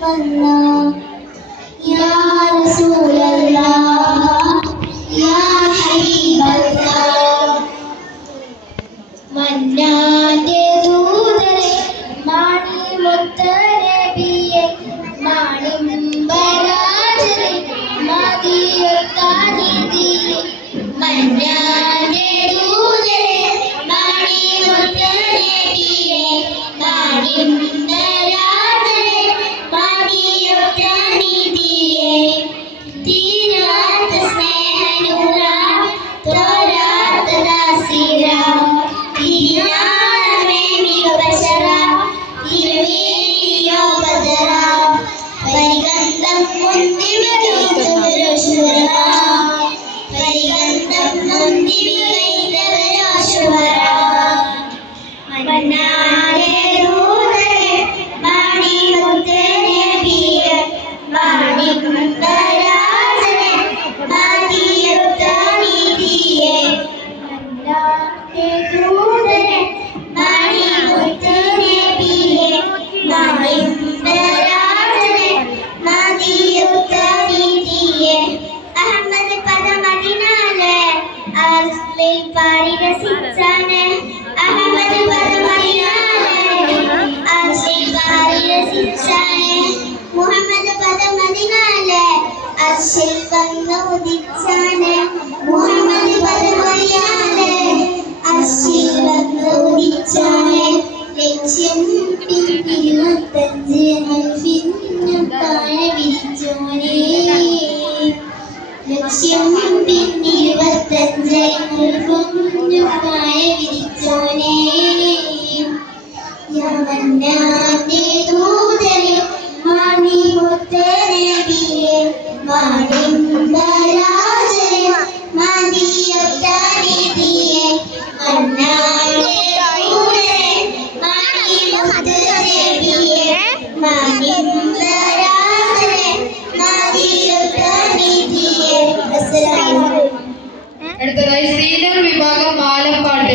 വന്നോ. യാ റസൂലല്ലാഹ് യാ ഹബീബല്ലാഹ്. മന്നാന്റെ ദൂതരെ മാണി മുത്തനബിയെ മാണിംബരാജരെ മതിയൊത്താനിധിയെ. മന്നാ പരിഗന്ധം മുന്തി പാടി രസിച്ചാണ്. അഹമ്മദ് പദമതിനാലെ അസ്ലിൽ പാടി രസിച്ചാണ്. മുഹമ്മദ് പദമതിനാലെ അർഷിൽ വന്നുദിച്ചാണ് മുഹമ്മദ് പദമതിനാലെ അർഷിൽ വന്നുദിച്ചാണ് ലക്ഷ്യം ഇരുപത്തഞ്ച്. അൽഫിന്നും താഴെ വിരിച്ചോനേ. ലക്ഷ്യം പിന്നിരുപത്തഞ്ച് കുഞ്ഞുമായ വിരിച്ചോനെ യമന്നാന്റെ ദൂതരെ മാണി മുത്തനബിയെ മാണിമ്പരാജരെ മതിയൊത്താനിധിയെ ദൂതരെ മാണി മുത്തനബിയെ മാണിമ്പരാജരെ അടുത്തതായി സീനിയർ വിഭാഗം ബാലപ്പാട്ട്